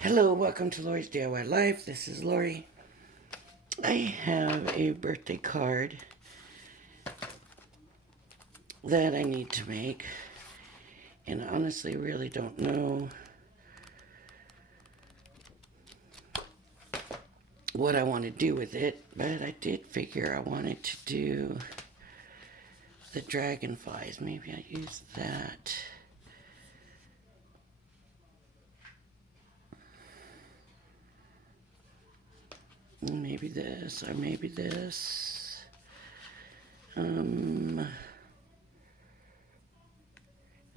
Hello, welcome to Lori's DIY Life. This is Lori. I have a birthday card that I need to make, and I honestly really don't know what I want to do with it, but I did figure I wanted to do the Dragonflies. Maybe I use that. Maybe this, or maybe this. Die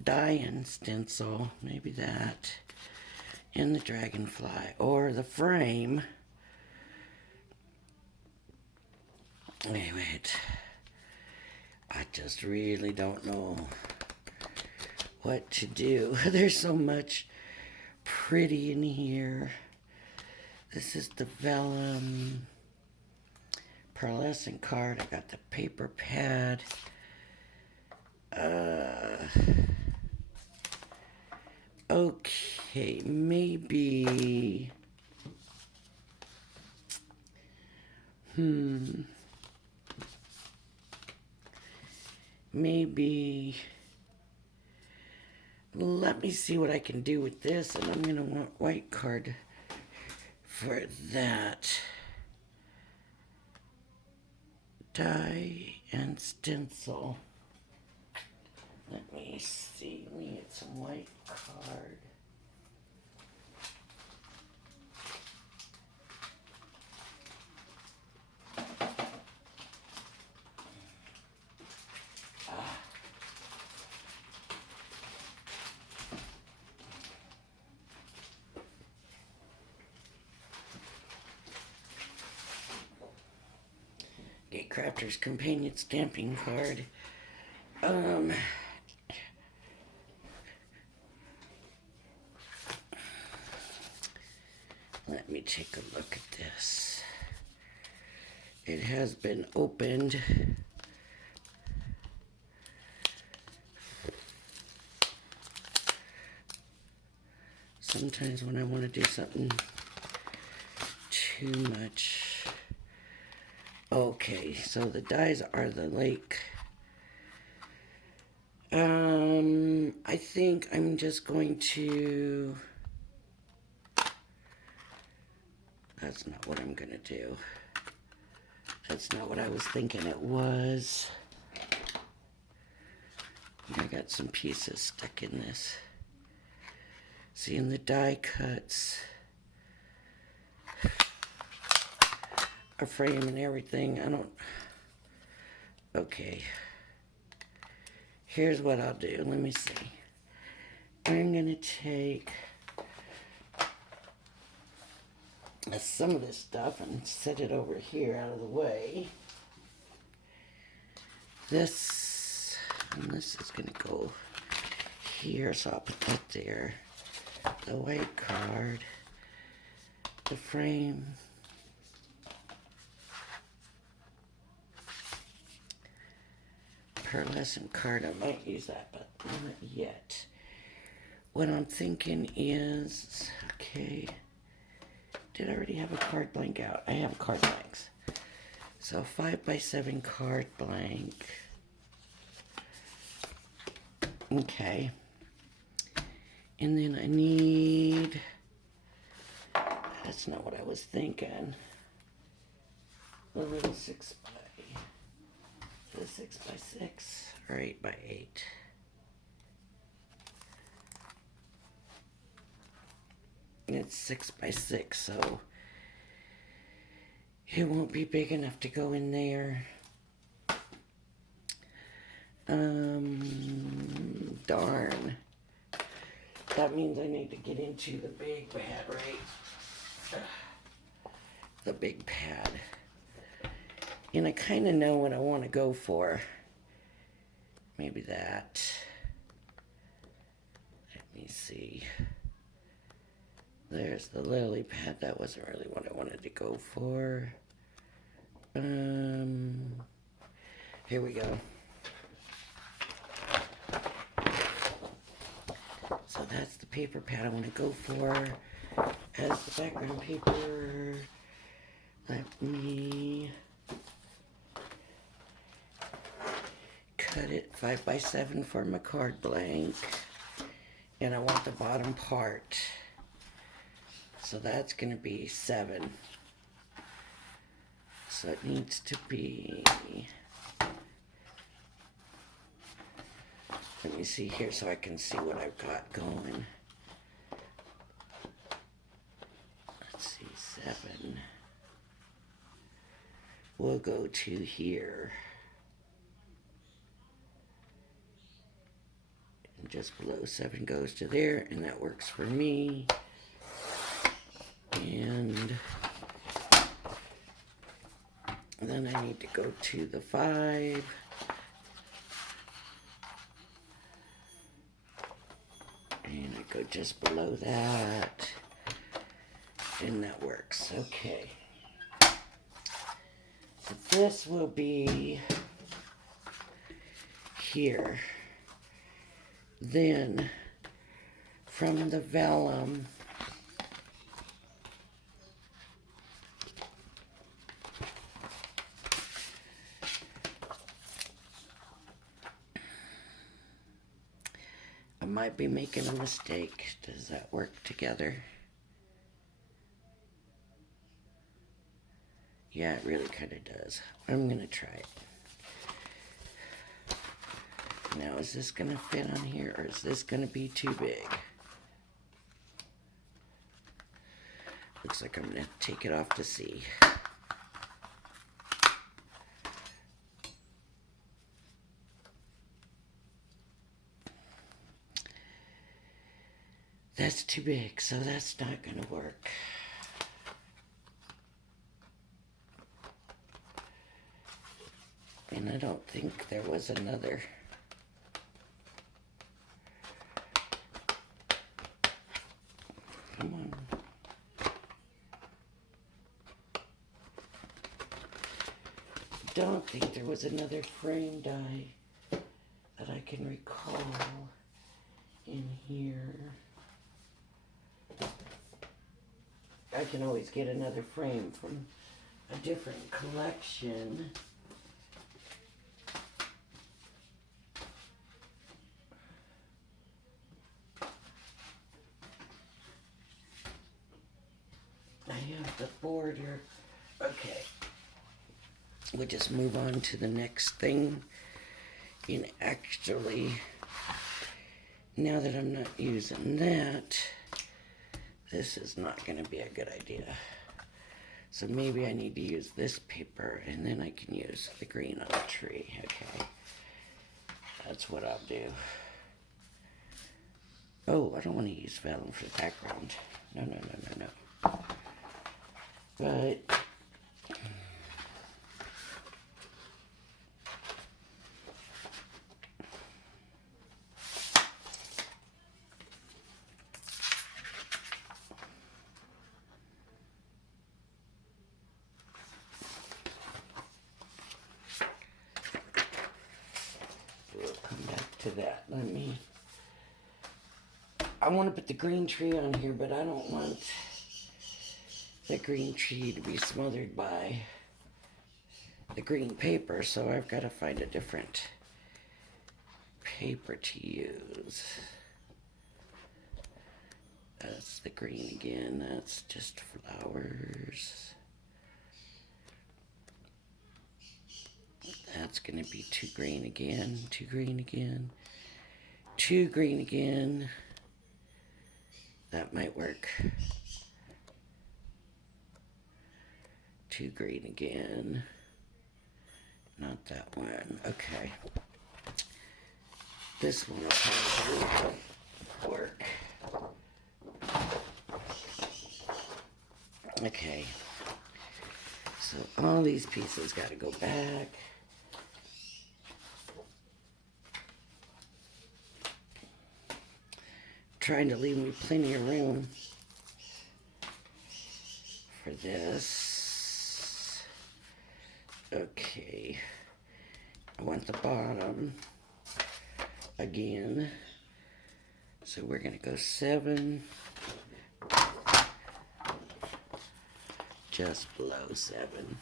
and stencil, maybe that. And the dragonfly, or the frame. Wait. I just really don't know what to do. There's so much pretty in here. This is the vellum pearlescent card. I got the paper pad. Okay, maybe. Maybe. Let me see what I can do with this, and I'm gonna want white card for that. Die and stencil. Let me see. Let me get some white card. Get Crafter's Companion stamping card. Let me take a look at this. It has been opened. Sometimes when I want to do something too much. Okay, so the dies are the lake. I think I'm just going to... That's not what I'm gonna do. That's not what I was thinking it was. I got some pieces stuck in this. See, in the die cuts, a frame and everything. I don't... Okay. Here's what I'll do. Let me see. I'm gonna take some of this stuff and set it over here out of the way. This, and this is gonna go here, so I'll put that there. The white card, the frame, pearlescent card. I might use that, but not yet. What I'm thinking is, okay, did I already have a card blank out? I have card blanks. So 5x7 card blank. Okay. And then I need, that's not what I was thinking. A little 6x, the 6x6 or 8x8. It's 6x6, so it won't be big enough to go in there. Darn. That means I need to get into the big pad, right? The big pad. And I kind of know what I want to go for. Maybe that. Let me see. There's the lily pad. That wasn't really what I wanted to go for. Here we go. So that's the paper pad I want to go for. as the background paper. Let me cut it 5 by 7 for my card blank. And I want the bottom part. So that's going to be 7. So it needs to be, let me see here so I can see what I've got going. Let's see, 7. We'll go to here. And just below 7 goes to there, and that works for me. And then I need to go to the 5. And I go just below that. And that works. Okay. So this will be here. Then from the vellum, I might be making a mistake. Does that work together? Yeah, it really kind of does. I'm going to try it. Now, is this going to fit on here, or is this going to be too big? Looks like I'm going to take it off to see. That's too big, so that's not going to work. And I don't think there was another. Come on. Don't think there was another frame die that I can recall in here. I can always get another frame from a different collection. I have the border. Okay. We'll just move on to the next thing. And actually, now that I'm not using that, this is not going to be a good idea. So maybe I need to use this paper, and then I can use the green on the tree. Okay. That's what I'll do. Oh, I don't want to use vellum for the background. No. But we'll come back to that. I want to put the green tree on here, but I don't want the green tree to be smothered by the green paper, so I've got to find a different paper to use. That's the green again. That's just flowers. That's going to be too green again, too green again, too green again. That might work. Too green again. Not that one. Okay. This one will probably work. Okay. So all these pieces got to go back. Trying to leave me plenty of room for this. Okay. I want the bottom again. So we're going to go 7. just below 7.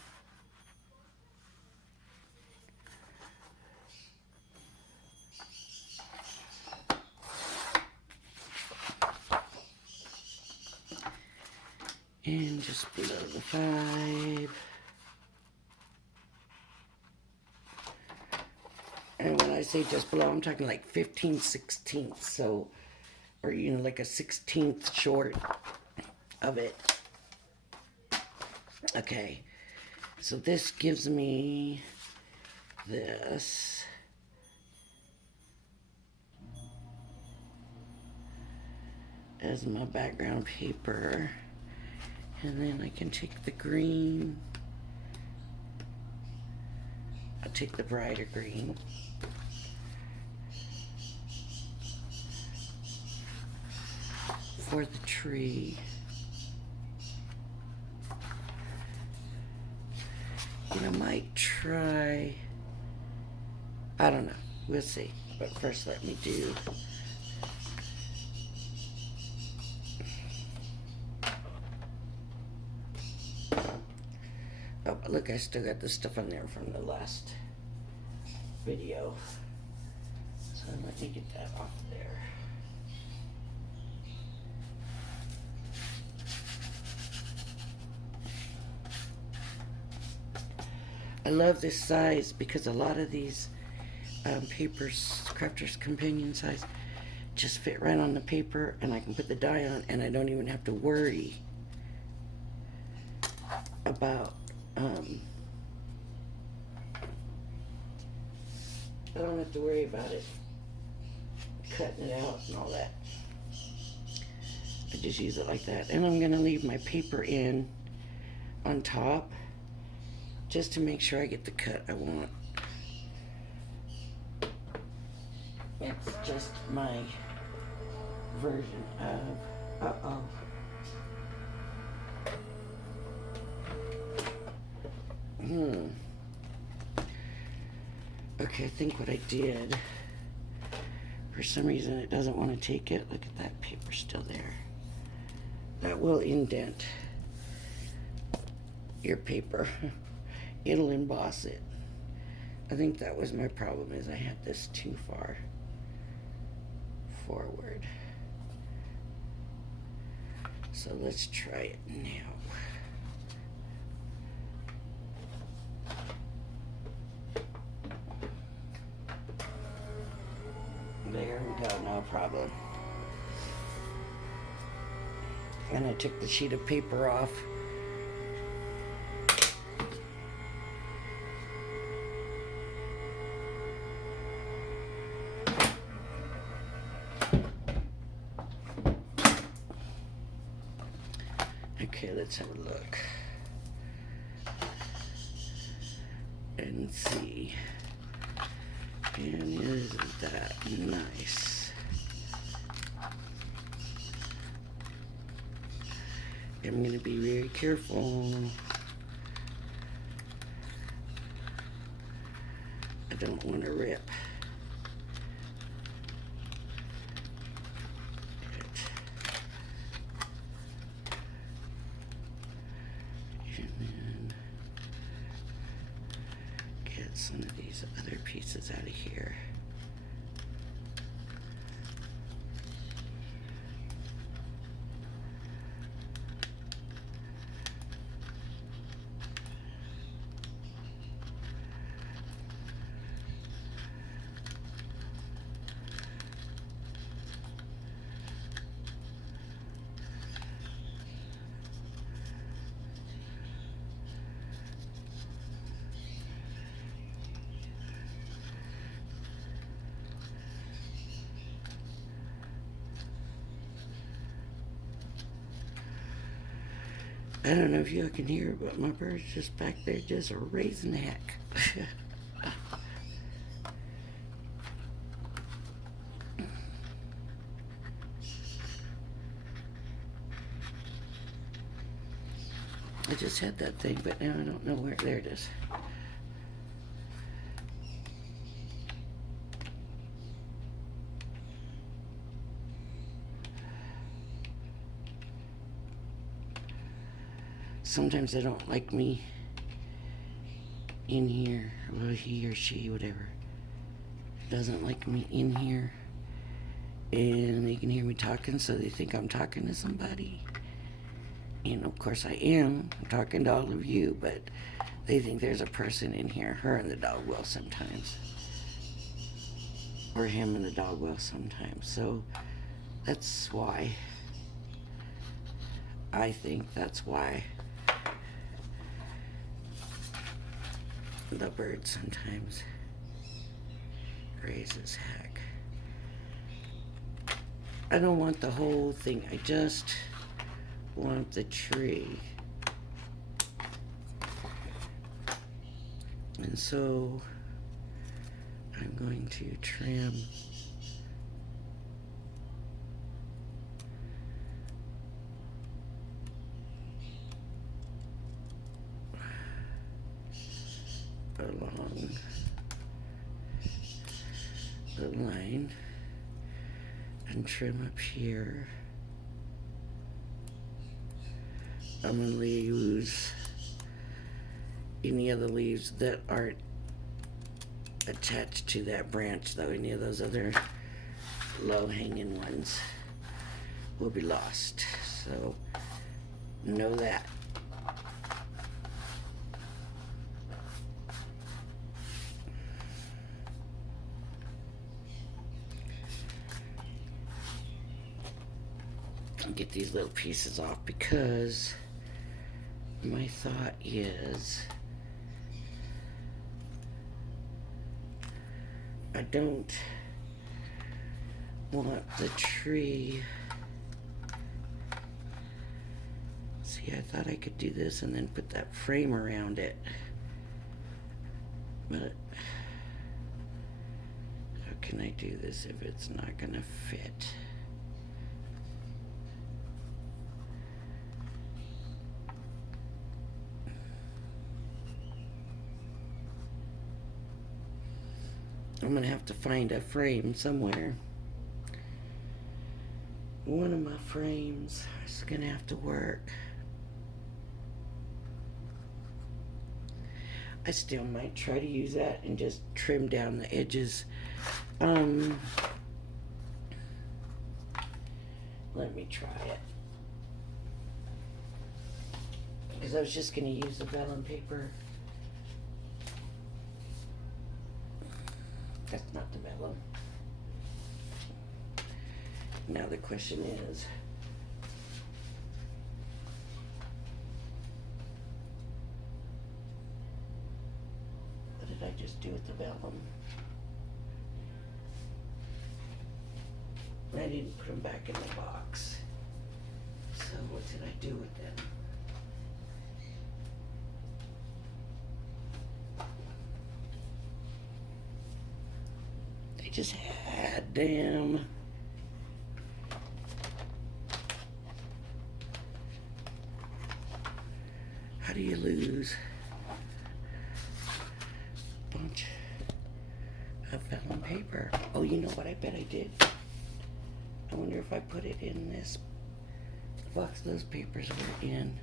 And just below the 5. And when I say just below, I'm talking like 15/16, so, or you know, like a 16th short of it. Okay, so this gives me this. As my background paper. And then I can take the green. I'll take the brighter green. For the tree. And I might try, I don't know, we'll see. But first let me do oh, look, I still got the stuff on there from the last video. So let me get that off there. I love this size because a lot of these papers, Crafter's Companion size, just fit right on the paper, and I can put the die on, and I don't even have to worry about I don't have to worry about it cutting it out and all that. I just use it like that. And I'm going to leave my paper in on top just to make sure I get the cut I want. It's just my version of, Okay, I think what I did, for some reason it doesn't want to take it. Look at that paper still there. That will indent your paper. It'll emboss it. I think that was my problem, is I had this too far forward. So let's try it now. There we go, no problem. And I took the sheet of paper off. Okay, let's have a look and see. And isn't that nice? I'm going to be very careful. I don't want to rip. And then get some of these other pieces out of here. I don't know if y'all can hear, but my bird's just back there just raising heck. I just had that thing, but now I don't know where. There it is. sometimes they don't like me in here. Well, he or she, whatever, doesn't like me in here. And they can hear me talking, so they think I'm talking to somebody. And of course I am. I'm talking to all of you, but they think there's a person in here. Her and the dog will sometimes. Or him and the dog will sometimes. So that's why. I think that's why the bird sometimes raises heck. I don't want the whole thing. I just want the tree. And so I'm going to trim along the line and trim up here. I'm going to use any of the leaves that aren't attached to that branch, though. Any of those other low-hanging ones will be lost. So know that. Get these little pieces off because my thought is I don't want the tree. See, I thought I could do this and then put that frame around it, but how can I do this if it's not gonna fit? I'm gonna have to find a frame somewhere. One of my frames is gonna have to work. I still might try to use that and just trim down the edges. Let me try it. Because I was just gonna use the vellum paper. That's not the vellum. Now the question is, what did I just do with the vellum? I didn't put them back in the box. So what did I do with them? I just had them. How do you lose a bunch of vellum paper? Oh, you know what I bet I did? I wonder if I put it in this box those papers were in.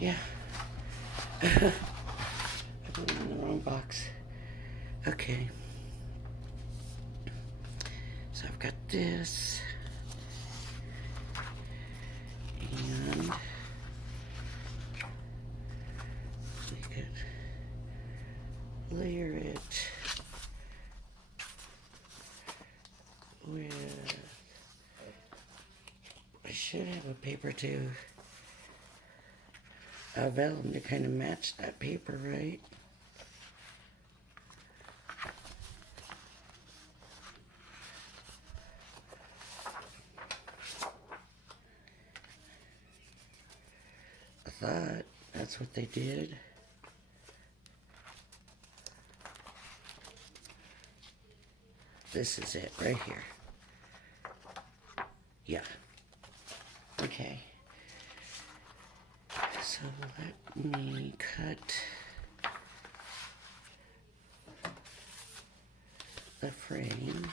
Yeah. I put it in the wrong box. Okay. So I've got this. And we could layer it with, I should have a paper too. A vellum to kind of match that paper, right? I thought that's what they did. This is it right here. Yeah. Okay. So let me cut the frame.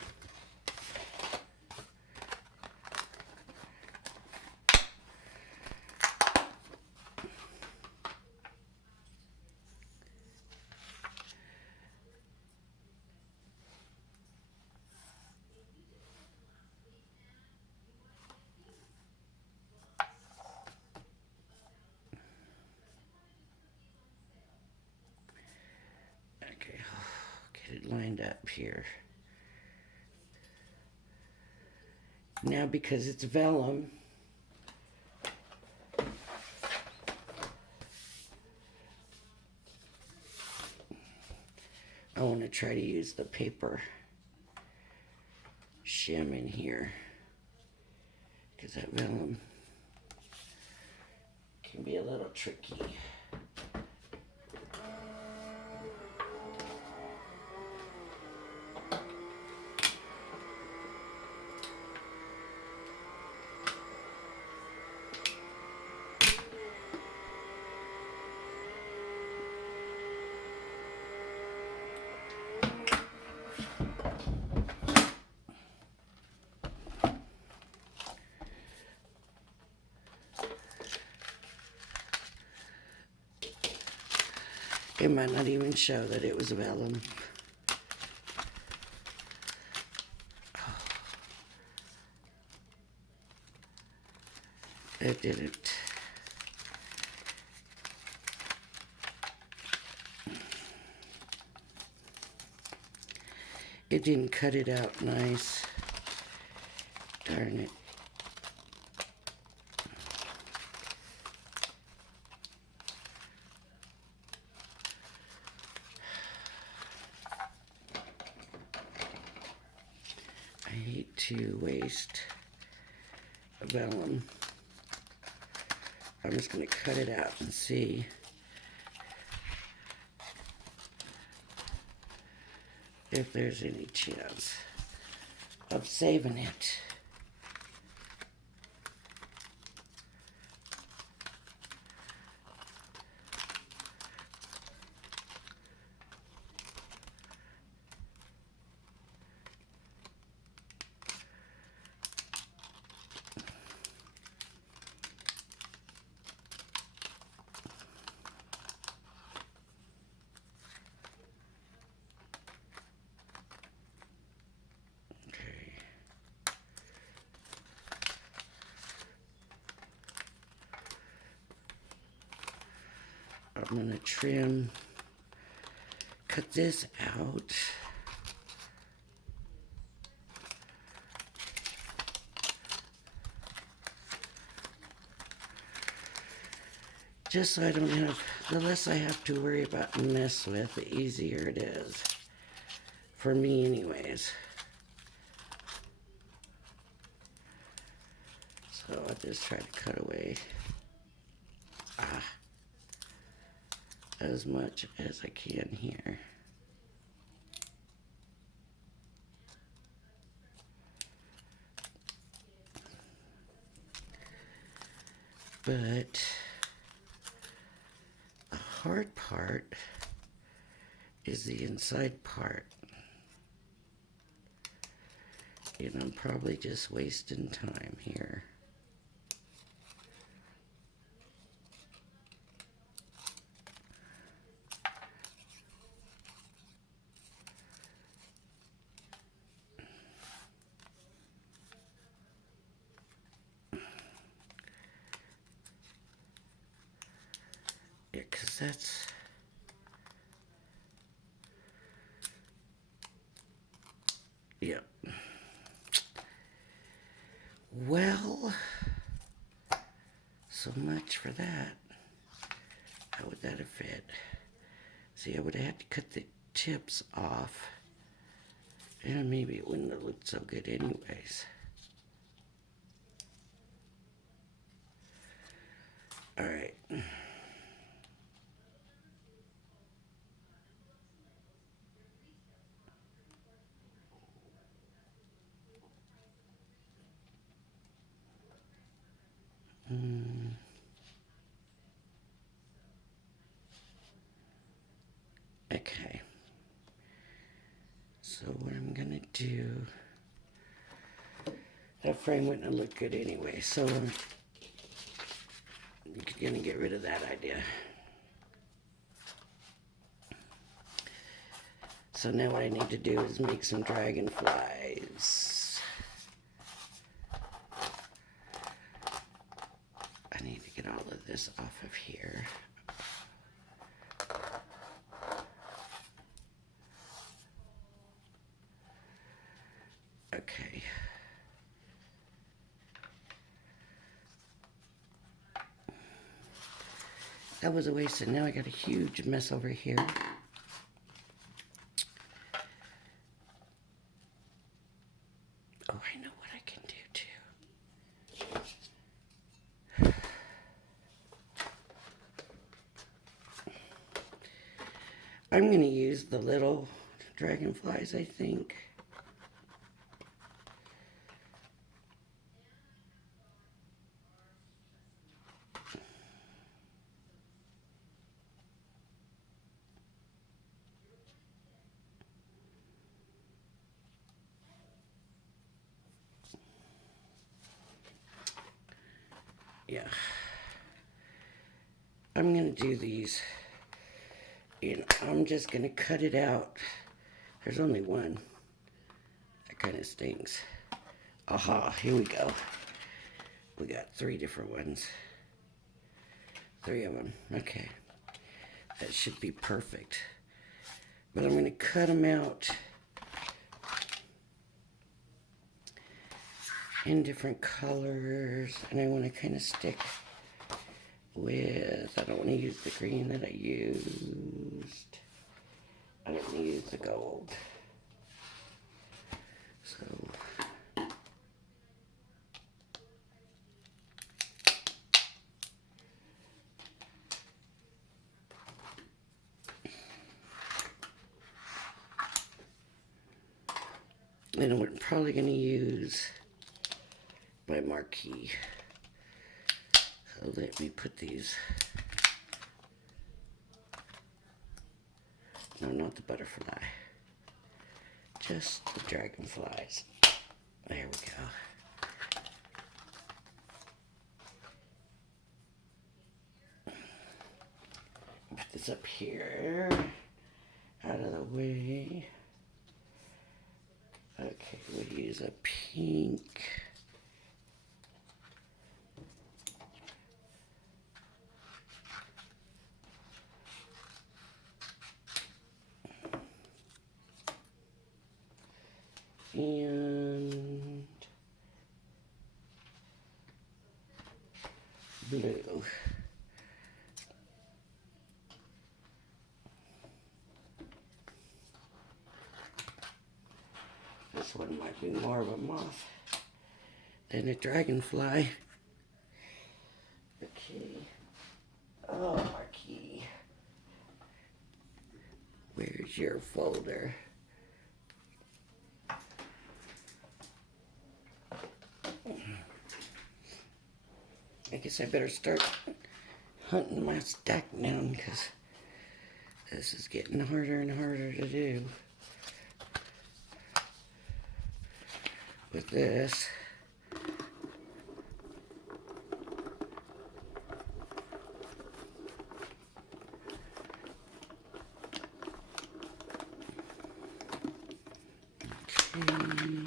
Okay, get it lined up here. Now, because it's vellum, I want to try to use the paper shim in here, because that vellum can be a little tricky. It might not even show that it was vellum. It didn't. It didn't cut it out nice. Darn it. I hate to waste vellum. I'm just going to cut it out and see if there's any chance of saving it. I'm going to trim, cut this out. Just so I don't have, the less I have to worry about and mess with, the easier it is. For me anyways. So I'll just try to cut away as much as I can here. But the hard part is the inside part. And I'm probably just wasting time here. Yeah, 'cause that's... Yep. Well, so much for that. How would that have fit? See, I would have had to cut the tips off. And maybe it wouldn't have looked so good anyways. All right. So what I'm gonna do, that frame wouldn't have looked good anyway, so I'm gonna get rid of that idea. So now what I need to do is make some dragonflies. I need to get all of this off of here. Okay. That was a waste, and now I got a huge mess over here. Oh, I know what I can do too. I'm going to use the little dragonflies, I think. Yeah. I'm going to do these. And I'm just going to cut it out. There's only one. That kind of stinks. Aha, here we go. We got 3 different ones. 3 of them. Okay. That should be perfect. But I'm going to cut them out in different colors. And I want to kind of stick with, I don't want to use the green that I used. I don't want to use the gold. So then I'm probably going to use my marquee. So let me put these. No, not the butterfly. Just the dragonflies. There we go. Put this up here, out of the way. Okay, we'll use a pink. And blue. This one might be more of a moth than a dragonfly. Okay. Oh, marquee. Where's your folder? I guess I better start hunting my stack down because this is getting harder and harder to do with this. Okay.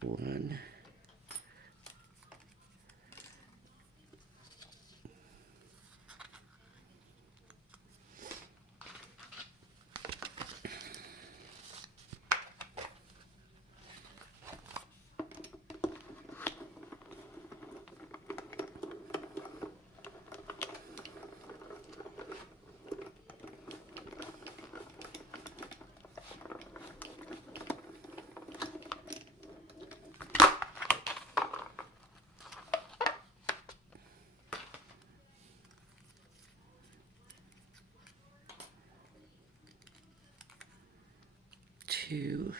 One. Two.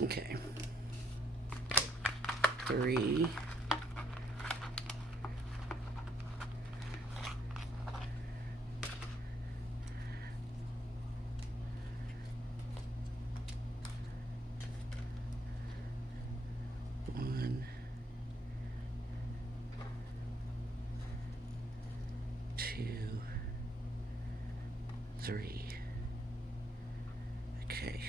Okay. 3. 1, 2, 3. Okay.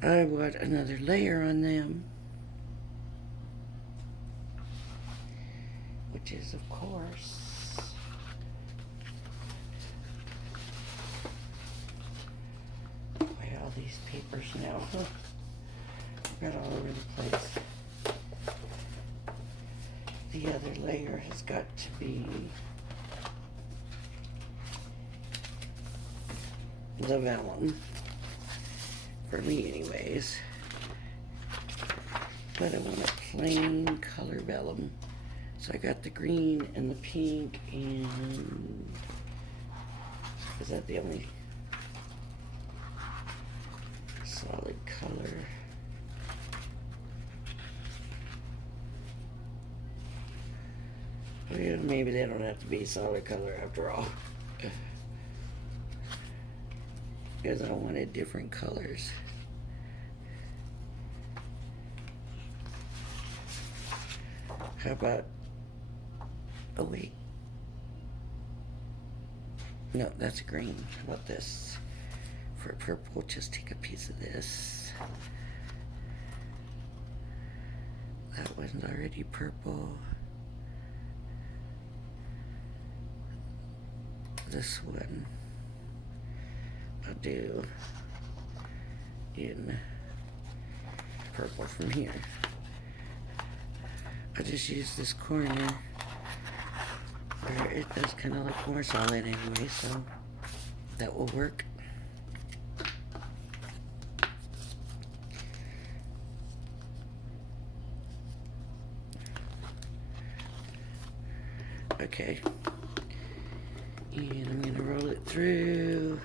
I want another layer on them, which is, of course, why all these papers now? Got all over the place. The other layer has got to be the vellum, for me anyways. But I want a plain color vellum. So I got the green and the pink, and is that the only solid color? Well, maybe they don't have to be solid color after all. Because I wanted different colors. How about, oh wait. No, that's green. How about this? For purple, just take a piece of this. That one's already purple. This one I'll do in purple from here. I'll just use this corner where it does kind of look more solid anyway, so that will work. Okay. And I'm going to roll it through.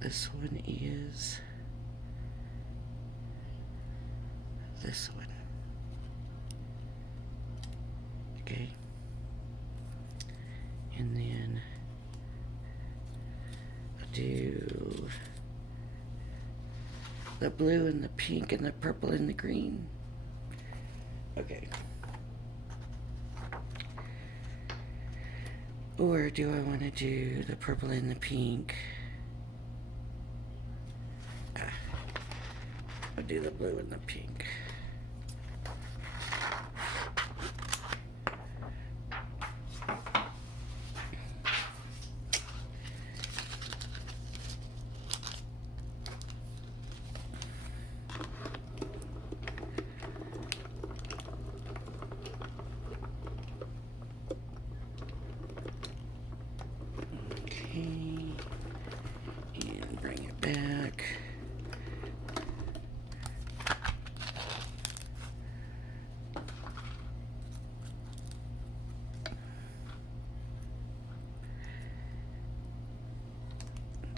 This one is this one. Okay. And then I'll do the blue and the pink and the purple and the green. Okay. Or do I want to do the purple and the pink? I'll do the blue and the pink. Okay. And bring it back.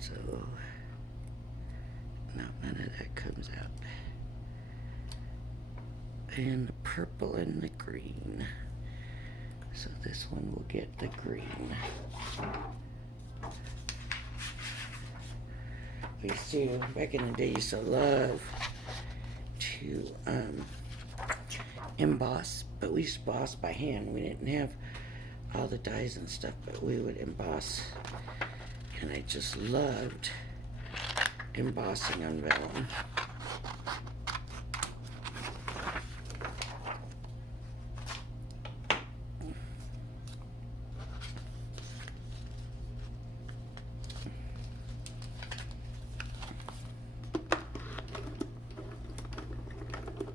So, no, none of that comes out. And the purple and the green. So this one will get the green. We used to, back in the day, used to love to emboss, but we used to emboss by hand. We didn't have all the dyes and stuff, but we would emboss. And I just loved embossing on vellum.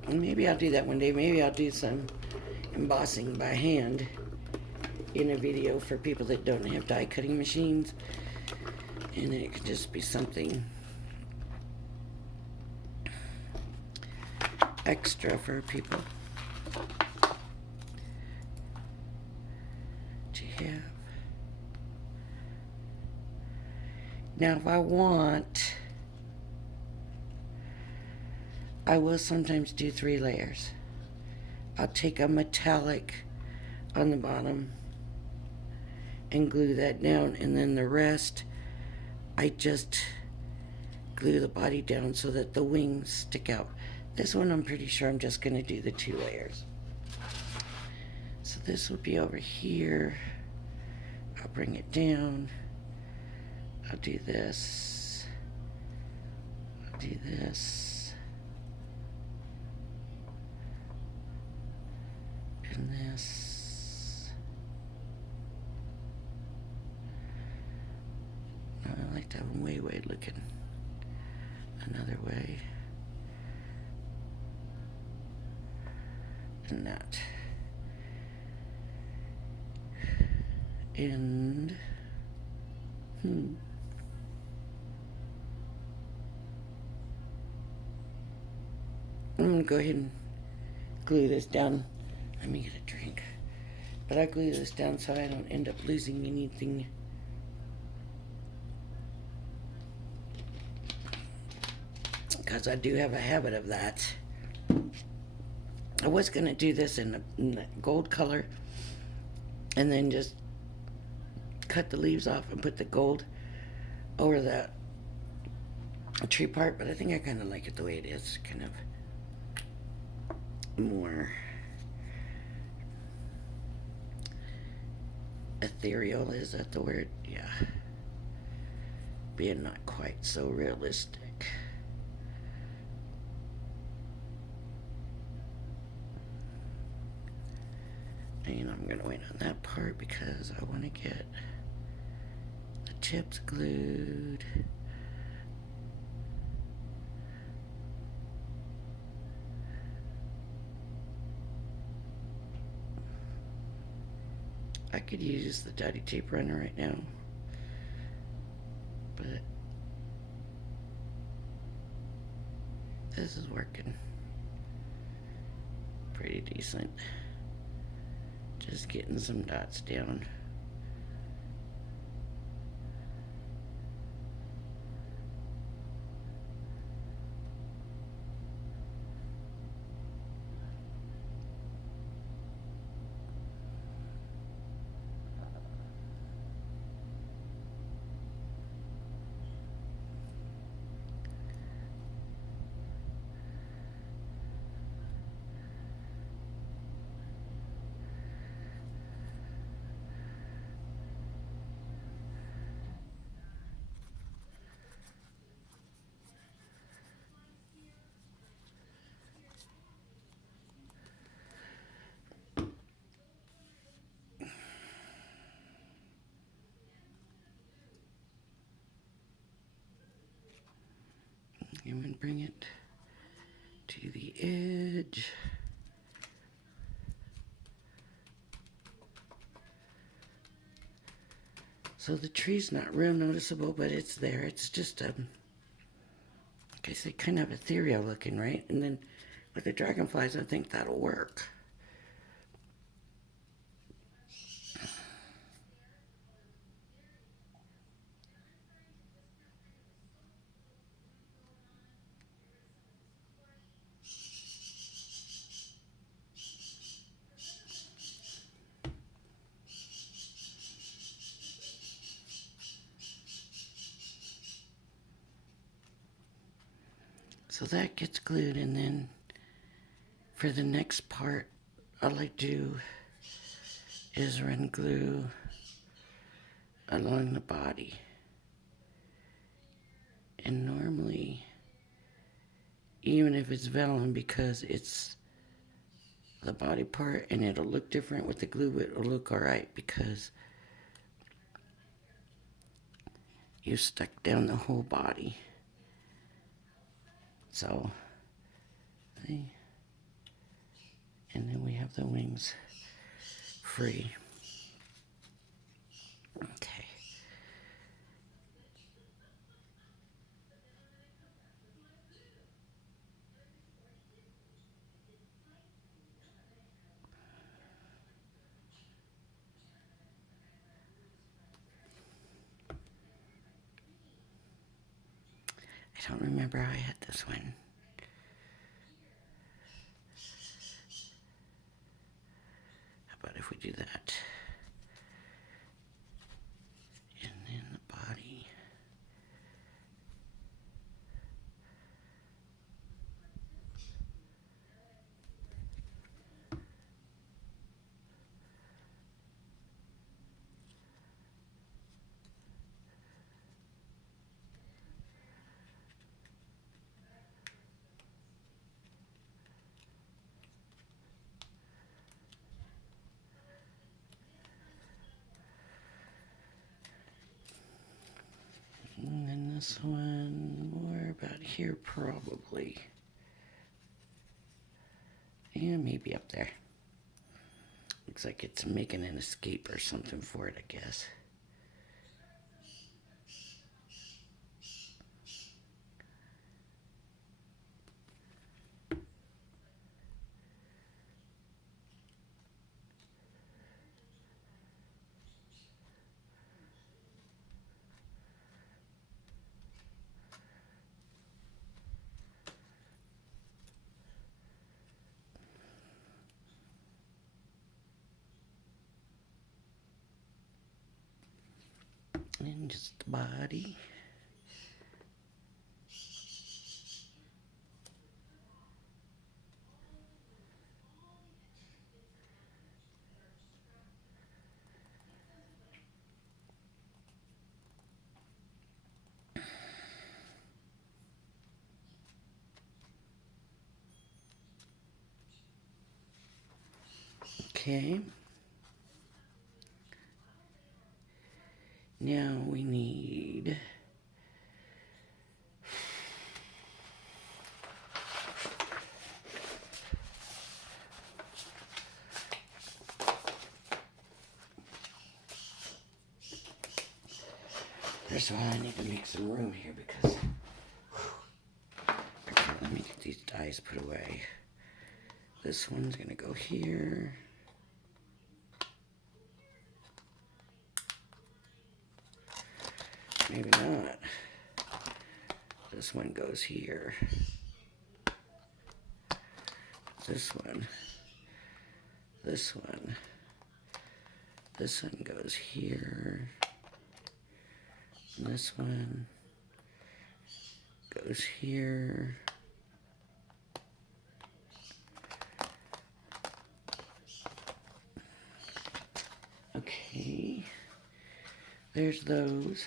And maybe I'll do that one day. Maybe I'll do some embossing by hand in a video for people that don't have die cutting machines, and it could just be something extra for people to have. Now if I want, I will sometimes do 3 layers. I'll take a metallic on the bottom and glue that down, and then the rest I just glue the body down so that the wings stick out. This one I'm pretty sure I'm just going to do the 2 layers. So this will be over here. I'll bring it down. I'll do this. I'll do this. And this. No, I like to have them way looking another way. And that. And I'm gonna go ahead and glue this down. Let me get a drink. But I glue this down so I don't end up losing anything. Because I do have a habit of that. I was going to do this in the gold color and then just cut the leaves off and put the gold over that tree part, but I think I kind of like it the way it is, kind of more ethereal. Is that the word? Yeah. Being not quite so realistic. And I'm going to wait on that part because I want to get the tips glued. I could use the Daddy Tape Runner right now, but this is working pretty decent. Just getting some dots down. I'm going to bring it to the edge. So the tree's not real noticeable, but it's there. It's just, like I say, kind of ethereal looking, right? And then with the dragonflies, I think that'll work. So that gets glued, and then for the next part, all I do is run glue along the body. And normally, even if it's vellum, because it's the body part and it'll look different with the glue, it'll look alright because you stuck down the whole body. So, see? And then we have have the wings free. Okay. I don't remember how I had this one. How about if we do that? And then the body. And then this one, more about here probably. And maybe up there. Looks like it's making an escape or something for it, I guess. And just the body. Okay. Now we need first of all, I need to make some room here because okay, let me get these dies put away. This one's gonna go here. Maybe not. This one goes here. This one. This one. This one goes here. And this one goes here. Okay. There's those.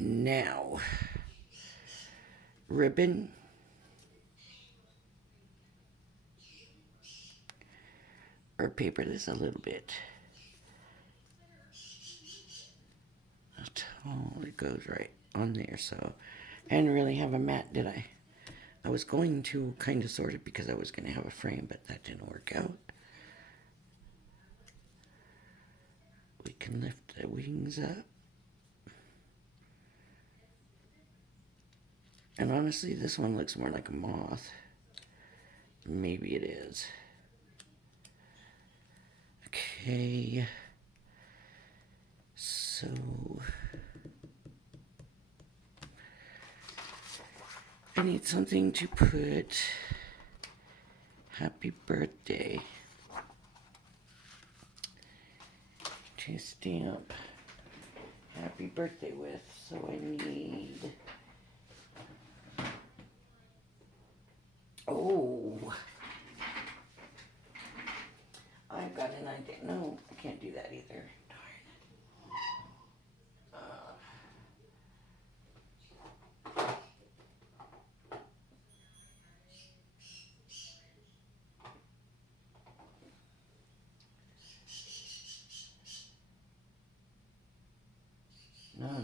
Now, ribbon. Or paper this a little bit. Oh, it goes right on there, so I didn't really have a mat, did I? I was going to kind of sort it because I was going to have a frame, but that didn't work out. We can lift the wings up. And honestly, this one looks more like a moth. Maybe it is. Okay. So I need something to put happy birthday to stamp happy birthday with. So I need, oh, I've got an idea. No, I can't do that either.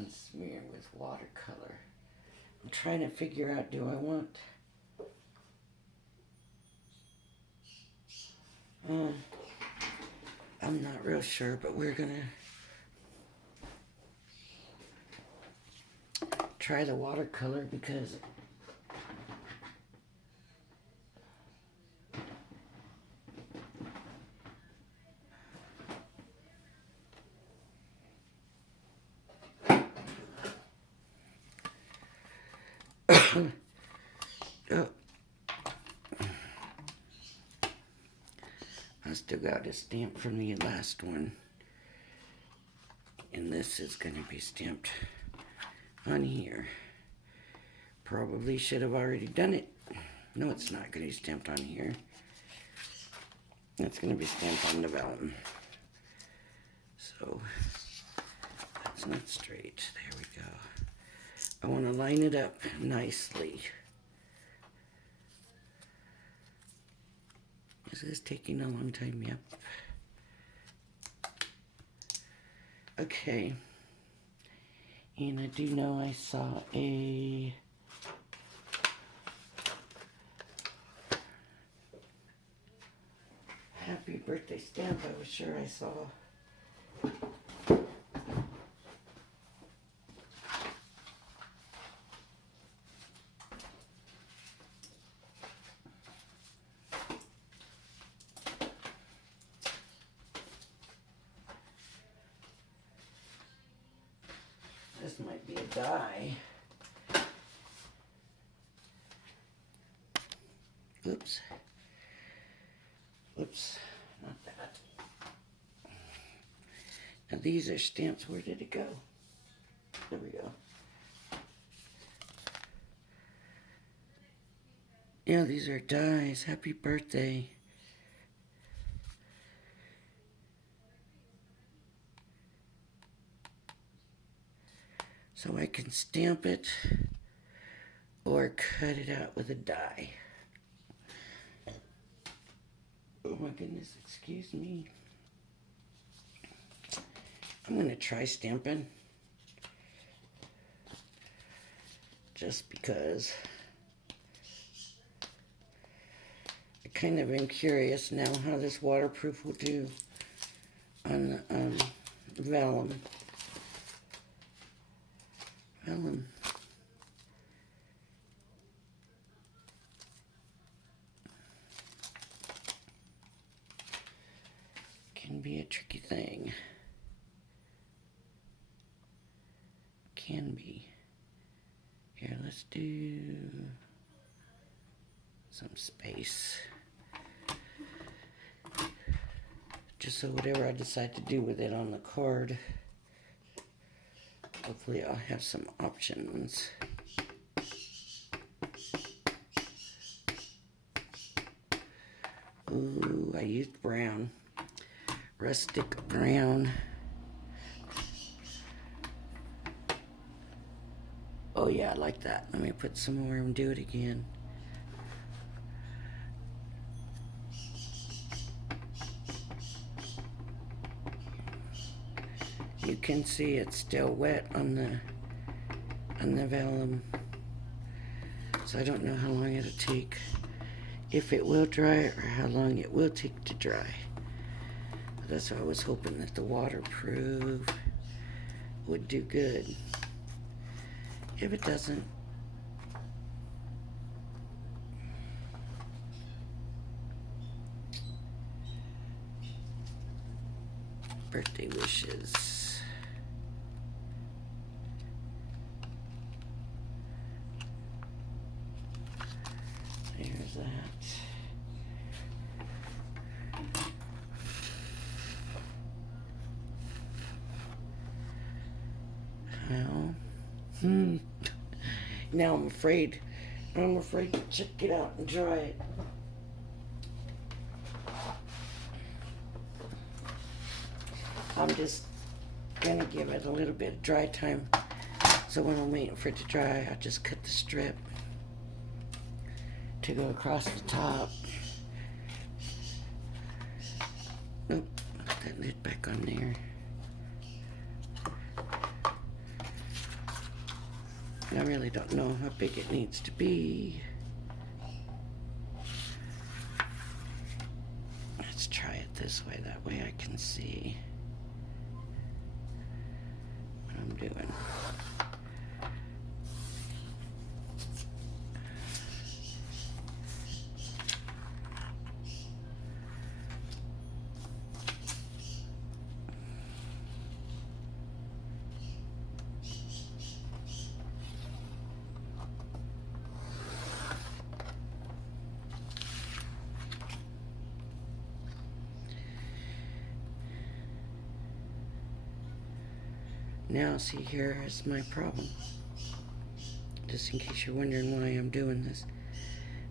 on smearing with watercolor. I'm trying to figure out, do I want... I'm not real sure, but we're gonna try the watercolor because oh, I still got a stamp from the last one, and this is going to be stamped on here. Probably should have already done it. No, it's not going to be stamped on here. It's going to be stamped on the vellum. So that's not straight. There we go. I want to line it up nicely. Is this taking a long time? Yep. Okay. And I do know I saw a happy birthday stamp. I was sure I saw. This might be a die. Oops. Oops, not that. Now these are stamps. Where did it go? There we go. Yeah, these are dies. Happy birthday. So I can stamp it or cut it out with a die. Oh my goodness, excuse me. I'm going to try stamping. Just because I kind of am curious now how this waterproof will do on vellum. Vellum. Can be a tricky thing. Can be. Here, let's do some space. Just so whatever I decide to do with it on the card, hopefully I'll have some options. Ooh, I used brown. Rustic brown. Oh yeah, I like that. Let me put some more and do it again. You can see it's still wet on the vellum. So I don't know how long it'll take, if it will dry or how long it will take to dry. But that's why I was hoping that the waterproof would do good. If it doesn't, birthday wishes. There's that. Well, now I'm afraid to check it out and dry it. I'm just gonna give it a little bit of dry time. So when I'm waiting for it to dry, I'll just cut the strip to go across the top. Nope, put that lid back on there. I really don't know how big it needs to be. Let's try it this way. That way I can see what I'm doing. Now, see, here is my problem. Just in case you're wondering why I'm doing this.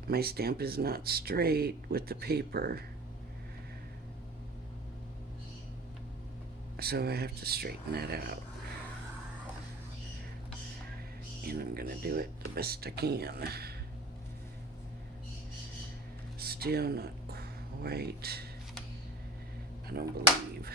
My stamp is not straight with the paper. So I have to straighten that out. And I'm gonna do it the best I can. Still not quite, I don't believe.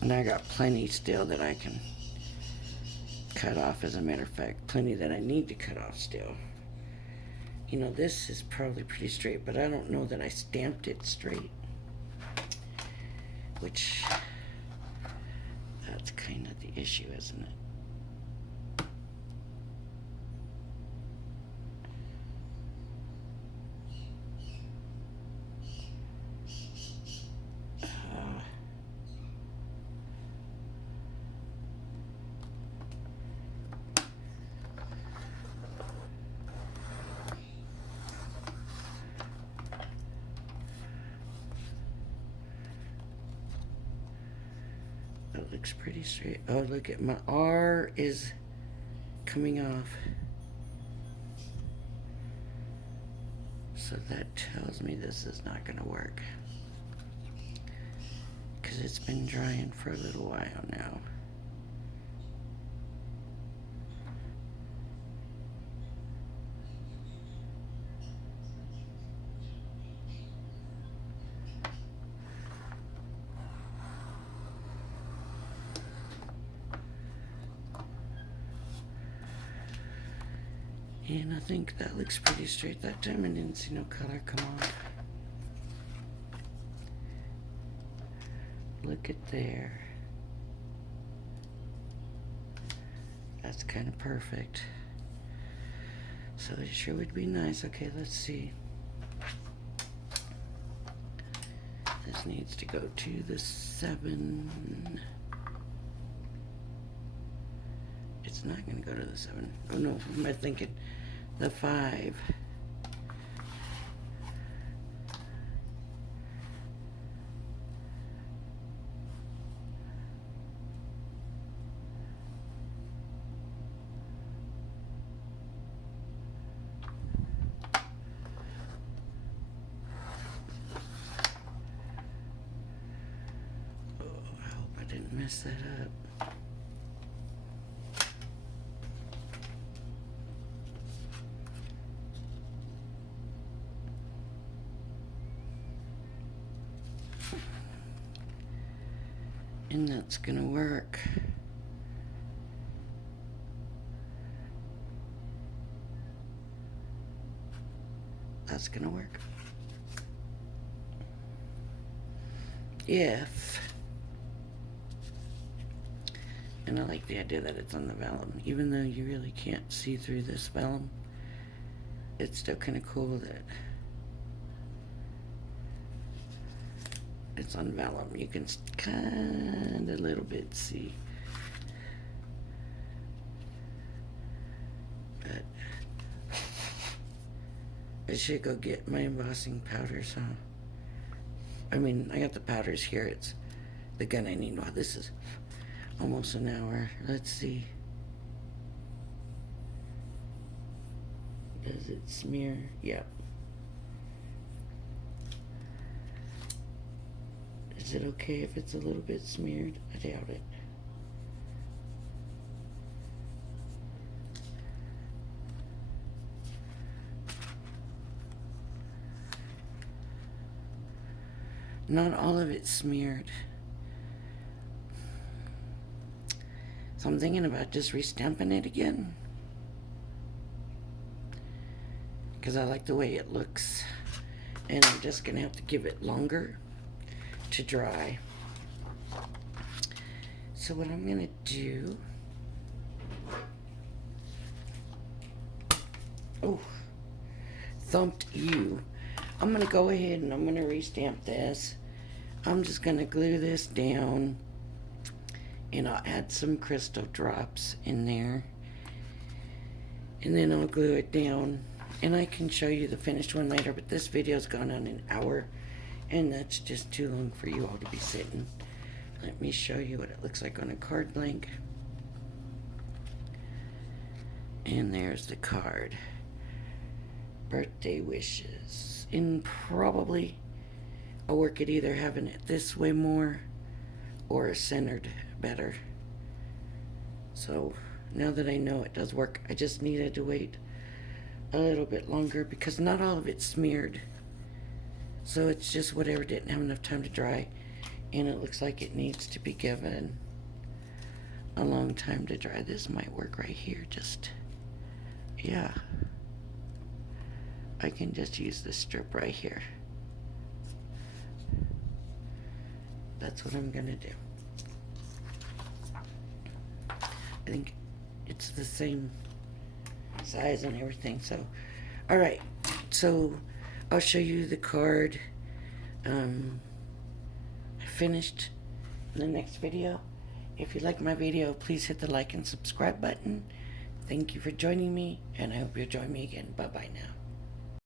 And I got plenty still that I can cut off, as a matter of fact. Plenty that I need to cut off still. You know, this is probably pretty straight, but I don't know that I stamped it straight. Which, that's kind of the issue, isn't it? That looks pretty straight. Oh, look at my R is coming off. So that tells me this is not going to work. Because it's been drying for a little while now. And I think that looks pretty straight. That time I didn't see no color come off. Look at there. That's kind of perfect. So it sure would be nice. Okay, let's see. This needs to go to the 7. It's not going to go to the 7. Oh no, am I thinking the 5? Oh, I hope I didn't mess that up. And that's gonna work. That's gonna work. If, and I like the idea that it's on the vellum, even though you really can't see through this vellum, it's still kind of cool that it's on vellum. You can kind of a little bit see. But I should go get my embossing powders, huh? I mean, I got the powders here. It's the gun I need. Wow, this is almost an hour. Let's see. Does it smear? Yep. Is it okay if it's a little bit smeared? I doubt it. not all of it smeared. So I'm thinking about just restamping it again, because I like the way it looks, and I'm just gonna have to give it longer to dry. So what I'm gonna do, oh, thumped you. I'm gonna go ahead and I'm gonna restamp this. I'm just gonna glue this down, and I'll add some crystal drops in there, and then I'll glue it down, and I can show you the finished one later, but this video's gone on an hour, and that's just too long for you all to be sitting. Let me show you what it looks like on a card blank. And there's the card. Birthday wishes. And probably I'll work at either having it this way more or centered better. So now that I know it does work, I just needed to wait a little bit longer because not all of it's smeared. So it's just whatever didn't have enough time to dry. And it looks like it needs to be given a long time to dry. This might work right here. Just, yeah. I can just use this strip right here. That's what I'm gonna do. I think it's the same size and everything. So, all right. So I'll show you the card. Finished in the next video. If you like my video, please hit the like and subscribe button. Thank you for joining me, and I hope you'll join me again. Bye bye now.